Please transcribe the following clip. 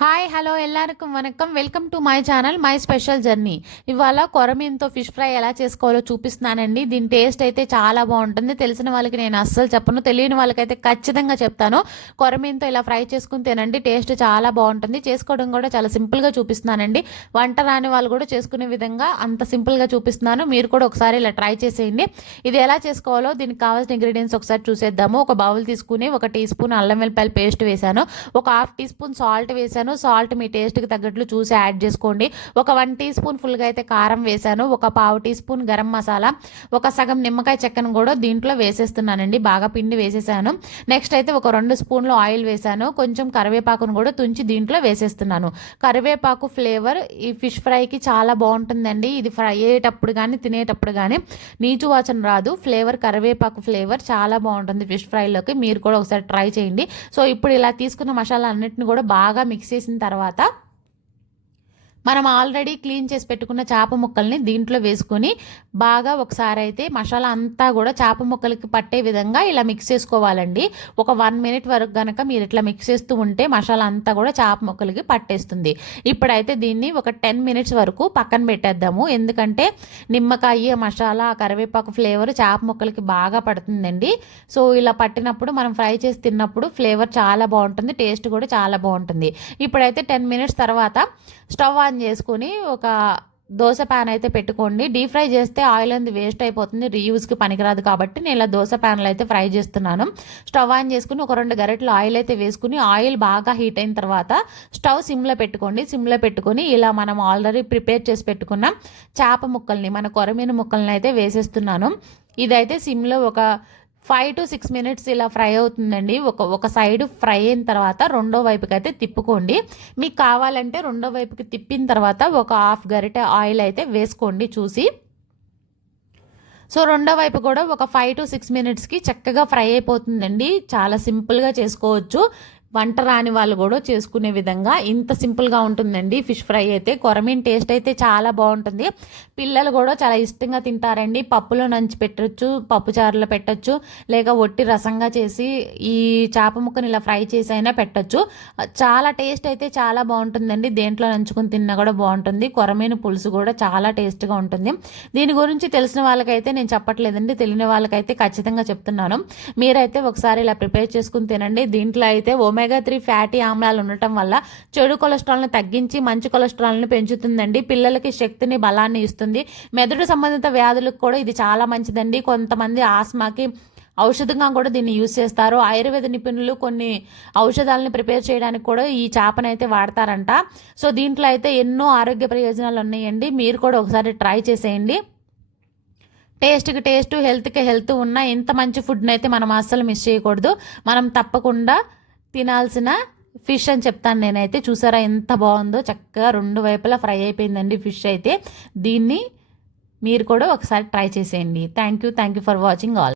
Hi hello ఎల్లరికం వనక్కం welcome to my channel my special journey. ఇవాళ కొరమీన్తో ఫిష్ ఫ్రై ఎలా చేసుకోవాలో చూపిస్తున్నానండి. దీని టేస్ట్ అయితే చాలా బాగుంటుంది. తెలిసిన వాళ్ళకి నేను అస్సలు చెప్పను, తెలియని వాళ్ళకైతే ఖచ్చితంగా చెప్తాను. కొరమీన్తో ఇలా ఫ్రై చేసుకుని తినండి, టేస్ట్ చాలా బాగుంటుంది. చేసుకోవడం కూడా చాలా సింపుల్గా చూపిస్తున్నానండి. వంట రాని వాళ్ళు కూడా చేసుకునే విధంగా అంత సింపుల్గా చూపిస్తున్నాను. మీరు కూడా ఒకసారి ఇలా ట్రై చేసేయండి. ఇది ఎలా చేసుకోవాలో దీనికి కావాల్సిన ఇంగ్రీడియంట్స్ ఒకసారి చూసేద్దాము. ఒక బౌల్ తీసుకుని 1 టీ స్పూన్ అల్లం వెల్లిపాయల పేస్ట్ వేసాను, ఒక 1/2 టీ స్పూన్ సాల్ట్ వేసాను. సాల్ట్ మీ టేస్ట్కి తగ్గట్లు చూసి యాడ్ చేసుకోండి. ఒక 1 టీ స్పూన్ ఫుల్గా అయితే కారం వేసాను, ఒక 1/2 టీ స్పూన్ గరం మసాలా, ఒక సగం నిమ్మకాయ చెక్కను కూడా దీంట్లో వేసేస్తున్నానండి. బాగా పిండి వేసేసాను. నెక్స్ట్ అయితే ఒక 2 స్పూన్లు ఆయిల్ వేసాను, కొంచెం కరివేపాకును కూడా తుంచి దీంట్లో వేసేస్తున్నాను. కరివేపాకు ఫ్లేవర్ ఈ ఫిష్ ఫ్రైకి చాలా బాగుంటుందండి. ఇది ఫ్రై అయ్యేటప్పుడు కానీ తినేటప్పుడు కానీ నీచు వాసన రాదు. ఫ్లేవర్ కరివేపాకు ఫ్లేవర్ చాలా బాగుంటుంది ఫిష్ ఫ్రైలోకి. మీరు కూడా ఒకసారి ట్రై చేయండి. సో ఇప్పుడు ఇలా తీసుకున్న మసాలా అన్నిటిని కూడా బాగా మిక్స్ చేసిన తర్వాత మనం ఆల్రెడీ క్లీన్ చేసి పెట్టుకున్న చేప ముక్కల్ని దీంట్లో వేసుకొని బాగా ఒకసారి అయితే మసాలా అంతా కూడా చేప ముక్కలకి పట్టే విధంగా ఇలా మిక్స్ చేసుకోవాలండి. ఒక 1 మినిట్ వరకు కనుక మీరు ఇట్లా మిక్స్ చేస్తూ ఉంటే మసాలా అంతా కూడా చేప ముక్కలకి పట్టేస్తుంది. ఇప్పుడైతే దీన్ని ఒక 10 మినిట్స్ వరకు పక్కన పెట్టేద్దాము. ఎందుకంటే నిమ్మకాయ మసాలా కరివేపాకు ఫ్లేవర్ చేప ముక్కలకి బాగా పడుతుందండి. సో ఇలా పట్టినప్పుడు మనం ఫ్రై చేసి తిన్నప్పుడు ఫ్లేవర్ చాలా బాగుంటుంది, టేస్ట్ కూడా చాలా బాగుంటుంది. ఇప్పుడైతే 10 మినిట్స్ తర్వాత స్టవ్ ఆన్ చేసుకొని ఒక దోశ ప్యాన్ అయితే పెట్టుకోండి. డీప్ ఫ్రై చేస్తే ఆయిల్ అనేది వేస్ట్ అయిపోతుంది, రీయూజ్కి పనికిరాదు. కాబట్టి నేను ఇలా దోశ ప్యాన్లో అయితే ఫ్రై చేస్తున్నాను. స్టవ్ ఆన్ చేసుకుని ఒక 2 గరిటెలు ఆయిల్ అయితే వేసుకుని ఆయిల్ బాగా హీట్ అయిన తర్వాత స్టవ్ సిమ్లో పెట్టుకోండి. సిమ్లో పెట్టుకొని ఇలా మనం ఆల్రెడీ ప్రిపేర్ చేసి పెట్టుకున్న చేప ముక్కల్ని, మన కొరమీను ముక్కల్ని అయితే వేసేస్తున్నాను. ఇదైతే సిమ్లో ఒక 5 to 6 మినిట్స్ ఇలా ఫ్రై అవుతుందండి. ఒక సైడ్ ఫ్రై అయిన తర్వాత రెండో వైపుకి అయితే తిప్పుకోండి. మీకు కావాలంటే రెండో వైపుకి తిప్పిన తర్వాత ఒక 1/2 గరిటె ఆయిల్ అయితే వేసుకోండి చూసి. సో రెండో వైపు కూడా ఒక 5 to 6 మినిట్స్కి చక్కగా ఫ్రై అయిపోతుందండి. చాలా సింపుల్గా చేసుకోవచ్చు. వంట రాని వాళ్ళు కూడా చేసుకునే విధంగా ఇంత సింపుల్గా ఉంటుందండి ఫిష్ ఫ్రై అయితే. కొరమీన్ టేస్ట్ అయితే చాలా బాగుంటుంది. పిల్లలు కూడా చాలా ఇష్టంగా తింటారండి. పప్పులో నంచి పెట్టచ్చు, పప్పుచారులో పెట్టచ్చు, లేక ఒట్టి రసంగా చేసి ఈ చేప ముక్కని ఇలా ఫ్రై చేసి అయినా పెట్టచ్చు. చాలా టేస్ట్ అయితే చాలా బాగుంటుందండి. దేంట్లో నంచుకొని తిన్నా కూడా బాగుంటుంది. కొరమీను పులుసు కూడా చాలా టేస్ట్గా ఉంటుంది. దీని గురించి తెలిసిన వాళ్ళకైతే నేను చెప్పట్లేదండి, తెలియని వాళ్ళకైతే ఖచ్చితంగా చెప్తున్నాను. మీరైతే ఒకసారి ఇలా ప్రిపేర్ చేసుకుని తినండి. దీంట్లో అయితే ఒమేగా 3 ఫ్యాటీ ఆమ్లాలు ఉండటం వల్ల చెడు కొలెస్ట్రాల్ని తగ్గించి మంచి కొలెస్ట్రాల్ని పెంచుతుందండి. పిల్లలకి శక్తిని బలాన్ని ఇస్తుంది. మెదడు సంబంధిత వ్యాధులకు కూడా ఇది చాలా మంచిదండి. కొంతమంది ఆస్మాకి ఔషధంగా కూడా దీన్ని యూజ్ చేస్తారు. ఆయుర్వేద నిపుణులు కొన్ని ఔషధాలను ప్రిపేర్ చేయడానికి కూడా ఈ చేపనైతే వాడతారంట. సో దీంట్లో అయితే ఎన్నో ఆరోగ్య ప్రయోజనాలు ఉన్నాయండి. మీరు కూడా ఒకసారి ట్రై చేసేయండి. టేస్ట్కి టేస్ట్, హెల్త్కి హెల్త్ ఉన్న ఇంత మంచి ఫుడ్ని అయితే మనం అస్సలు మిస్ చేయకూడదు. మనం తప్పకుండా తినాల్సిన ఫిష్ అని చెప్తాను నేనైతే. చూసారా ఎంత బాగుందో, చక్కగా 2 వైపులా ఫ్రై అయిపోయిందండి ఫిష్ అయితే. దీన్ని మీరు కూడా ఒకసారి ట్రై చేసేయండి. Thank you for watching all.